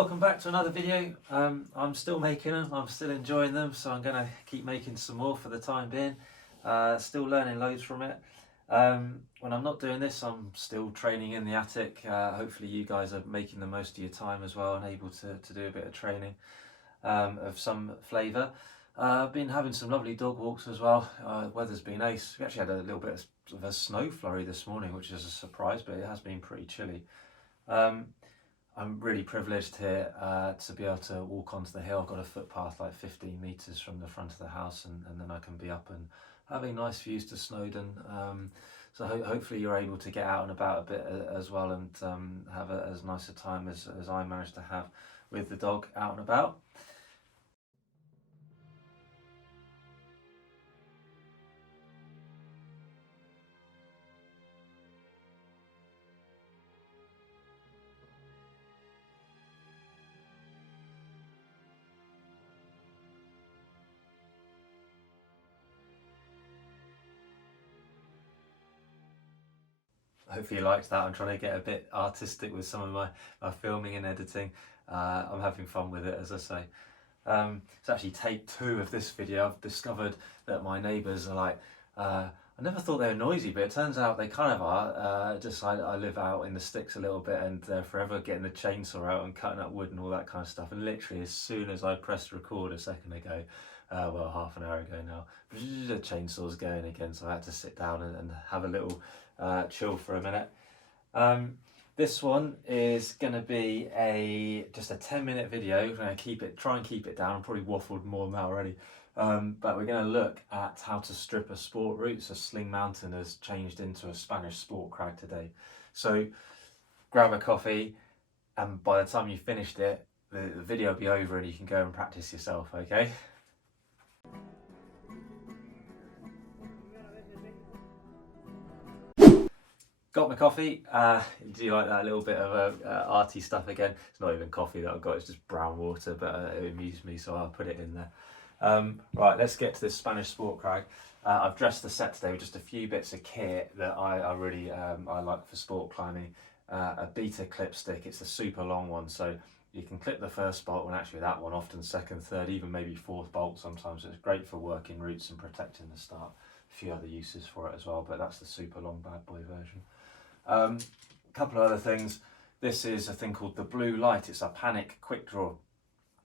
Welcome back to another video. I'm still making them, I'm still enjoying them, so I'm going to keep making some more for the time being. Still learning loads from it. When I'm not doing this, I'm still training in the attic. Hopefully you guys are making the most of your time as well and able to do a bit of training of some flavour. I've been having some lovely dog walks as well. Weather's been ace. We actually had a little bit of a snow flurry this morning, which is a surprise, but it has been pretty chilly. I'm really privileged here to be able to walk onto the hill. I've got a footpath like 15 metres from the front of the house, and then I can be up and having nice views to Snowdon. So hopefully you're able to get out and about a bit as well and have as nice a time as I managed to have with the dog out and about. Hopefully you liked that. I'm trying to get a bit artistic with some of my filming and editing. I'm having fun with it, as I say. It's actually take 2 of this video. I've discovered that my neighbours are like, I never thought they were noisy, but it turns out they kind of are. I live out in the sticks a little bit, and they're forever getting the chainsaw out and cutting up wood and all that kind of stuff. And literally as soon as I pressed record a second ago, well, half an hour ago now, the chainsaw's going again, so I had to sit down and have a little chill for a minute. This one is going to be just a 10-minute video. We're going to try and keep it down. I've probably waffled more than that already. But we're going to look at how to strip a sport route. So Sling Mountain has changed into a Spanish sport crag today. So grab a coffee, and by the time you finished it, the video will be over and you can go and practice yourself, okay? Got my coffee. Do you like that little bit of arty stuff again? It's not even coffee that I've got, it's just brown water, but it amused me, so I'll put it in there. Right, let's get to this Spanish sport crag. I've dressed the set today with just a few bits of kit that I really I like for sport climbing. A beta clip stick, it's a super long one, so you can clip the first bolt, and actually that one, often second, third, even maybe fourth bolt sometimes. It's great for working routes and protecting the start. A few other uses for it as well, but that's the super long bad boy version. A couple of other things. This is a thing called the blue light. It's a panic quick draw.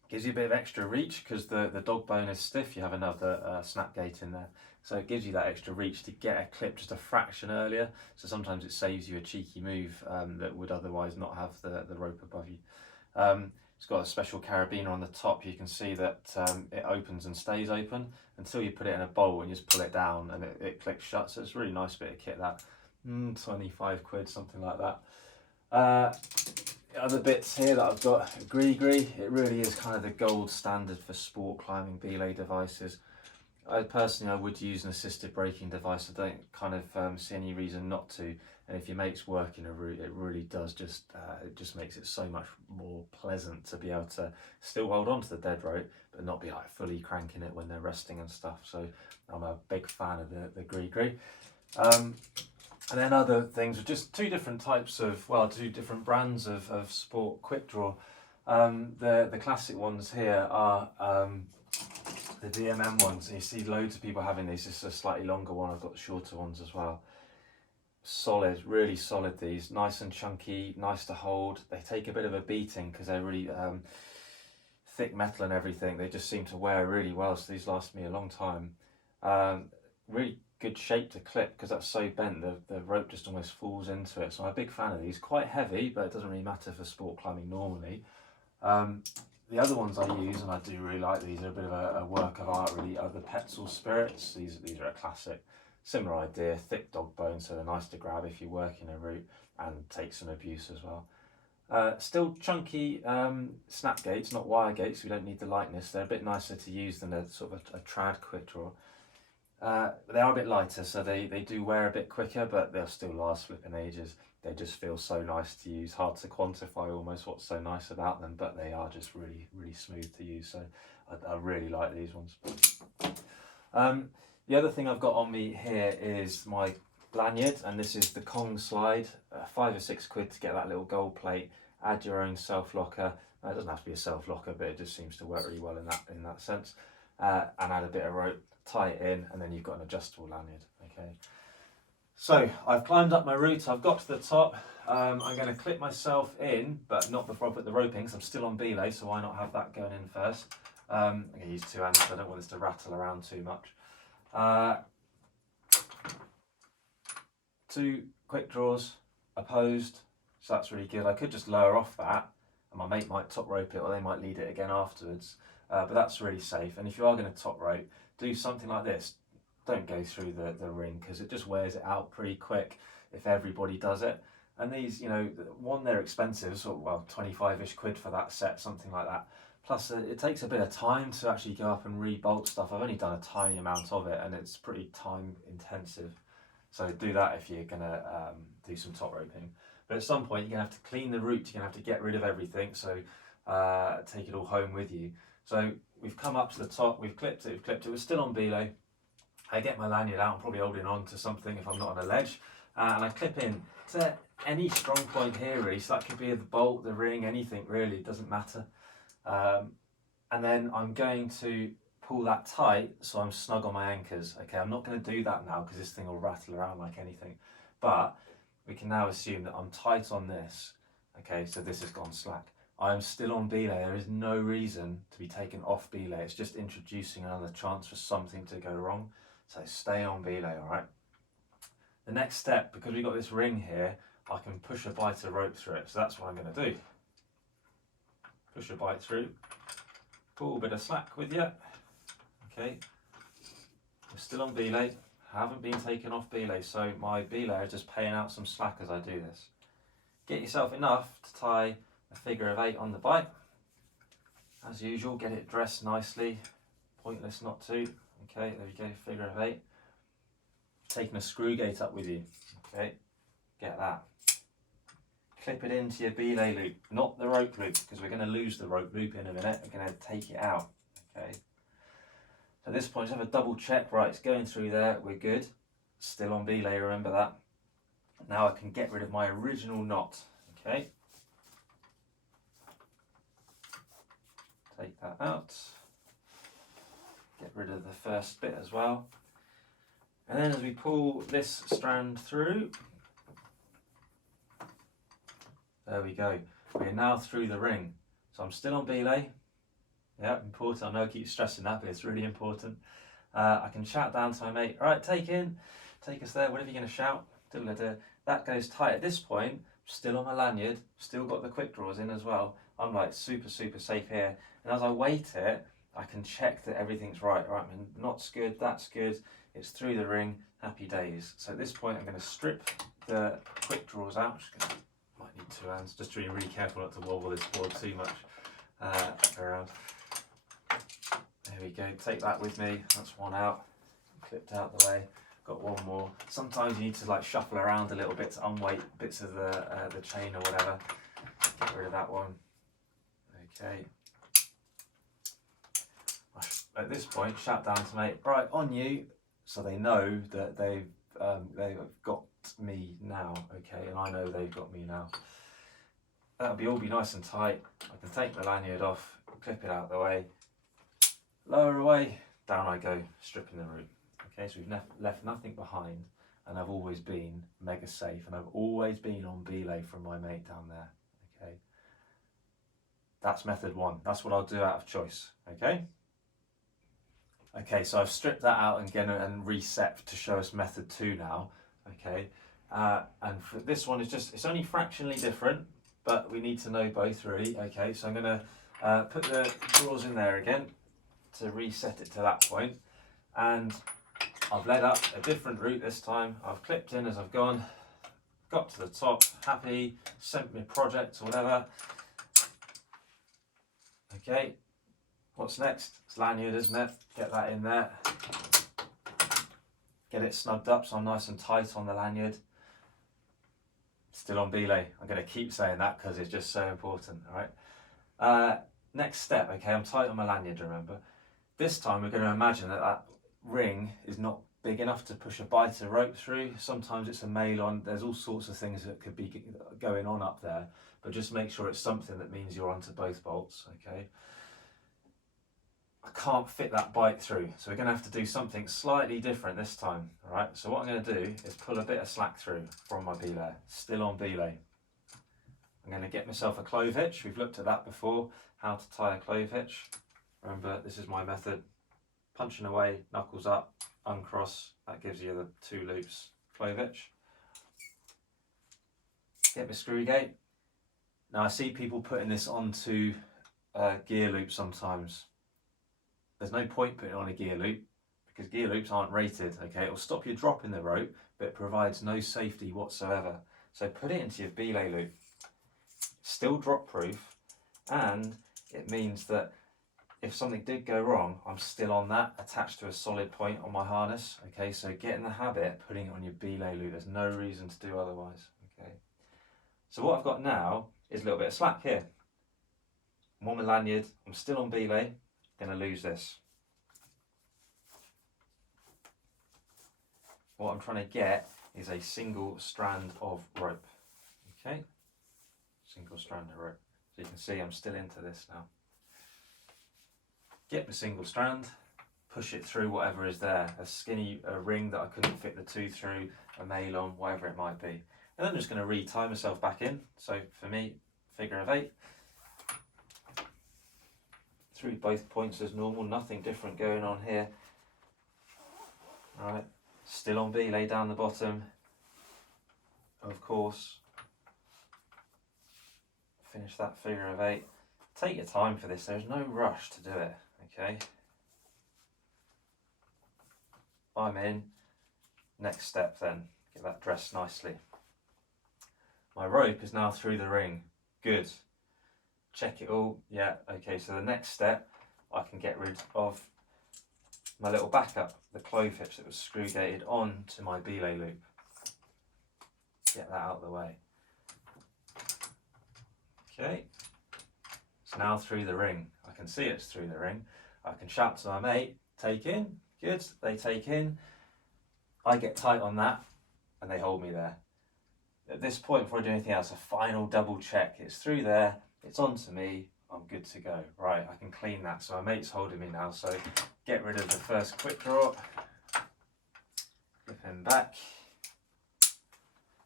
Gives you a bit of extra reach because the dog bone is stiff. You have another snap gate in there, so it gives you that extra reach to get a clip just a fraction earlier. So sometimes it saves you a cheeky move that would otherwise not have the rope above you. It's got a special carabiner on the top. You can see that it opens and stays open until you put it in a bowl and you just pull it down and it clicks shut. So it's a really nice bit of kit, that. 25 quid, something like that. Other bits here that I've got, Gree. It really is kind of the gold standard for sport climbing belay devices. Personally, I would use an assisted braking device. I don't kind of see any reason not to. And if your mate's working a route, it really does it just makes it so much more pleasant to be able to still hold on to the dead rope, but not be like fully cranking it when they're resting and stuff. So I'm a big fan of the Gree. And then other things are just 2 different types of, 2 different brands of sport quick draw. The classic ones here are the DMM ones. You see loads of people having these. This is a slightly longer one. I've got the shorter ones as well. Solid, really solid these. Nice and chunky, nice to hold. They take a bit of a beating because they're really thick metal and everything. They just seem to wear really well, so these last me a long time. Really good shape to clip because that's so bent the rope just almost falls into it, so I'm a big fan of these. Quite heavy, but it doesn't really matter for sport climbing normally. The other ones I use, and I do really like these, are a bit of a work of art really, are the Petzl Spirits. These are a classic. Similar idea, thick dog bone, so they're nice to grab if you're working a route and take some abuse as well. Still chunky snap gates, not wire gates, we don't need the lightness. They're a bit nicer to use than a sort of a trad quick draw. They are a bit lighter, so they do wear a bit quicker, but they'll still last flipping ages. They just feel so nice to use. Hard to quantify almost what's so nice about them, but they are just really, really smooth to use. So I really like these ones. The other thing I've got on me here is my lanyard, and this is the Kong slide. 5 or 6 quid to get that little gold plate. Add your own self locker. It doesn't have to be a self-locker, but it just seems to work really well in that sense. And add a bit of rope, tie it in, and then you've got an adjustable lanyard. Okay. So I've climbed up my route, I've got to the top. I'm going to clip myself in, but not before I put the rope in, because I'm still on belay, so why not have that going in first? I'm going to use 2 hands, so I don't want this to rattle around too much. 2 quick draws, opposed, so that's really good. I could just lower off that, and my mate might top rope it, or they might lead it again afterwards, but that's really safe. And if you are going to top rope, do something like this. Don't go through the ring, because it just wears it out pretty quick if everybody does it. And these, you know, one, they're expensive, so well, 25-ish quid for that set, something like that. Plus it takes a bit of time to actually go up and re-bolt stuff. I've only done a tiny amount of it, and it's pretty time intensive. So do that if you're gonna do some top roping. But at some point you're gonna have to clean the route, you're gonna have to get rid of everything, so take it all home with you. So we've come up to the top, we've clipped it, we're still on belay. I get my lanyard out, I'm probably holding on to something if I'm not on a ledge, and I clip in to any strong point here really, so that could be the bolt, the ring, anything really, it doesn't matter. And then I'm going to pull that tight so I'm snug on my anchors. Okay, I'm not going to do that now because this thing will rattle around like anything, but we can now assume that I'm tight on this. Okay, so this has gone slack. I'm still on belay. There is no reason to be taken off belay. It's just introducing another chance for something to go wrong. So stay on belay, all right? The next step, because we've got this ring here, I can push a bite of rope through it. So that's what I'm going to do. Push a bite through, pull a bit of slack with you. Okay, I'm still on belay, haven't been taken off belay, so my belay is just paying out some slack as I do this. Get yourself enough to tie a figure of 8 on the bite. As usual, get it dressed nicely, pointless not to. Okay, there you go, figure of 8. Taking a screw gate up with you. Okay, get that. Clip it into your belay loop, not the rope loop, because we're going to lose the rope loop in a minute. We're going to take it out. Okay. So at this point, just have a double check. Right, it's going through there. We're good. Still on belay, remember that. Now I can get rid of my original knot. Okay. Take that out. Get rid of the first bit as well. And then as we pull this strand through, there we go. We're now through the ring. So I'm still on belay. Yeah, important. I know I keep stressing that, but it's really important. I can shout down to my mate, all right, take us there, whatever you're going to shout. That goes tight. At this point, still on my lanyard, still got the quick draws in as well. I'm like super safe here. And as I weight it, I can check that everything's right. All right, knot's good, that's good. It's through the ring, happy days. So at this point, I'm going to strip the quick draws out. Might need 2 hands, just being really careful not to wobble this board too much around. There we go, take that with me, that's one out, clipped out the way, got one more. Sometimes you need to like shuffle around a little bit to unweight bits of the chain or whatever. Get rid of that one. Okay. At this point, shout down to mate, right, on you, so they know that they've got me now, okay, and I know they've got me now. That'll all be nice and tight. I can take the lanyard off, clip it out of the way, lower away, down I go, stripping the root. Okay, so we've left nothing behind, and I've always been mega safe, and I've always been on belay from my mate down there. Okay, that's method 1. That's what I'll do out of choice. Okay. Okay, so I've stripped that out again and reset to show us method 2 now. Okay, and for this one, it's only fractionally different, but we need to know both really. Okay, so I'm going to put the drawers in there again to reset it to that point, and I've led up a different route this time. I've clipped in as I've gone, got to the top, happy, sent me project or whatever. Okay, what's next? It's lanyard, isn't it? Get that in there. Get it snugged up so I'm nice and tight on the lanyard. Still on belay. I'm going to keep saying that because it's just so important, all right? Next step, okay, I'm tight on my lanyard, remember. This time we're going to imagine that ring is not big enough to push a biter rope through. Sometimes it's a mail-on. There's all sorts of things that could be going on up there, but just make sure it's something that means you're onto both bolts, okay? I can't fit that bite through, so we're going to have to do something slightly different this time, all right? So what I'm going to do is pull a bit of slack through from my belay, still on belay. I'm going to get myself a clove hitch. We've looked at that before, how to tie a clove hitch. Remember, this is my method. Punching away, knuckles up, uncross, that gives you the 2 loops clove hitch. Get my screw gate. Now I see people putting this onto a gear loop sometimes. There's no point putting it on a gear loop because gear loops aren't rated, okay? It'll stop you dropping the rope, but it provides no safety whatsoever. So put it into your belay loop. Still drop proof, and it means that if something did go wrong, I'm still on that, attached to a solid point on my harness, okay? So get in the habit of putting it on your belay loop. There's no reason to do otherwise, okay? So what I've got now is a little bit of slack here. I'm on my lanyard, I'm still on belay, gonna lose this. What I'm trying to get is a single strand of rope, okay? Single strand of rope. So you can see I'm still into this now. Get the single strand, push it through whatever is there, a ring that I couldn't fit the 2 through, a mail-on, whatever it might be. And then I'm just going to re-tie myself back in. So for me, figure of 8. Through both points as normal, nothing different going on here. All right, still on belay down the bottom, of course. Finish that figure of 8. Take your time for this, there's no rush to do it, okay? I'm in. Next step then, get that dressed nicely. My rope is now through the ring. Good. Check it all. Yeah, okay, so the next step, I can get rid of my little backup, the clove hitch that was screw gated on to my belay loop. Get that out of the way. Okay, it's now through the ring. I can see it's through the ring. I can shout to my mate, take in, good, they take in. I get tight on that and they hold me there. At this point, before I do anything else, a final double check. It's through there, it's onto me, I'm good to go. Right, I can clean that. So my mate's holding me now, so get rid of the first quick draw. Flip him back.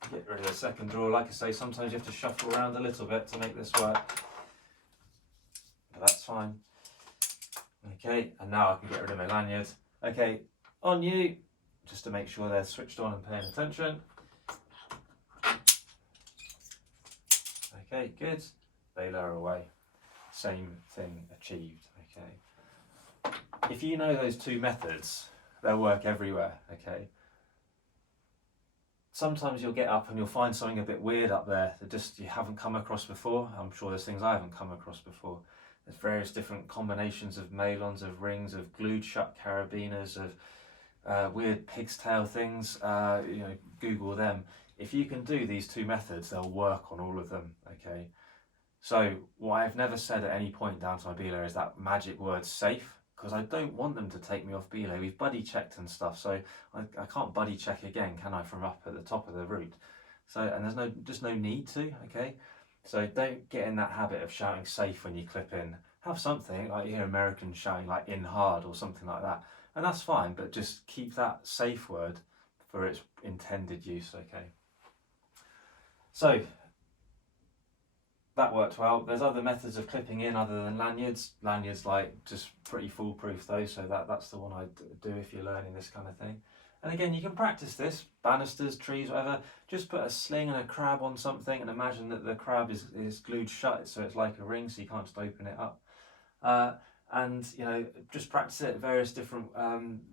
Get rid of the second drawer. Like I say, sometimes you have to shuffle around a little bit to make this work, but that's fine. Okay, and now I can get rid of my lanyard. Okay, on you, just to make sure they're switched on and paying attention. Okay, good. They lower away. Same thing achieved, okay. If you know those 2 methods, they'll work everywhere, okay. Sometimes you'll get up and you'll find something a bit weird up there that just you haven't come across before. I'm sure there's things I haven't come across before. There's various different combinations of mail-ons, of rings, of glued shut carabiners, of weird pig's tail things. You know, Google them. If you can do these 2 methods, they'll work on all of them, okay? So what I've never said at any point down to my belay is that magic word safe, because I don't want them to take me off belay. We've buddy checked and stuff, so I can't buddy check again, can I, from up at the top of the route? So, and there's just no need to, okay? So don't get in that habit of shouting safe when you clip in. Have something, like you hear Americans shouting like in hard or something like that, and that's fine, but just keep that safe word for its intended use, okay? So, that worked well. There's other methods of clipping in other than lanyards. Lanyards like just pretty foolproof though, so that's the one I do if you're learning this kind of thing. And again, you can practice this, banisters, trees, whatever. Just put a sling and a crab on something and imagine that the crab is glued shut, so it's like a ring, so you can't just open it up. And you know, just practice it various different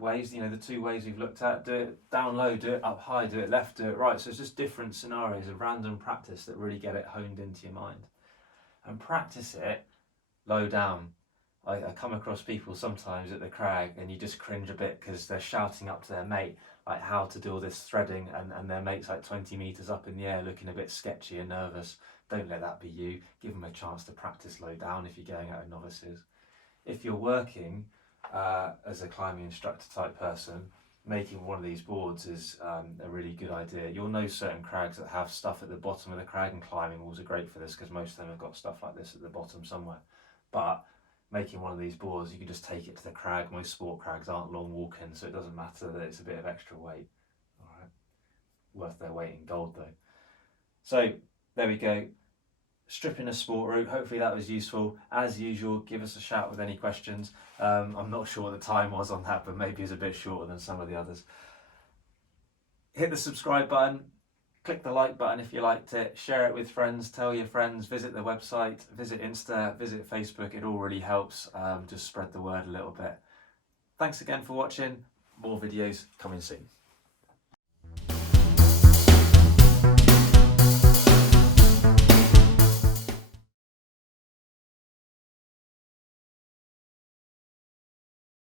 ways. You know, the 2 ways we've looked at: do it down low, do it up high, do it left, do it right. So it's just different scenarios of random practice that really get it honed into your mind. And practice it low down. I come across people sometimes at the crag and you just cringe a bit because they're shouting up to their mate like how to do all this threading, and their mate's like 20 metres up in the air looking a bit sketchy and nervous. Don't let that be you. Give them a chance to practice low down if you're going out of novices. If you're working as a climbing instructor type person, making one of these boards is a really good idea. You'll know certain crags that have stuff at the bottom of the crag, and climbing walls are great for this because most of them have got stuff like this at the bottom somewhere. But making one of these boards, you can just take it to the crag. Most sport crags aren't long walking, so it doesn't matter that it's a bit of extra weight. All right, worth their weight in gold though. So there we go. Stripping a sport route. Hopefully that was useful. As usual, give us a shout with any questions. I'm not sure what the time was on that, but maybe it's a bit shorter than some of the others. Hit the subscribe button, click the like button if you liked it, share it with friends, tell your friends, visit the website, visit Insta, visit Facebook. It all really helps. Just spread the word a little bit. Thanks again for watching. More videos coming soon.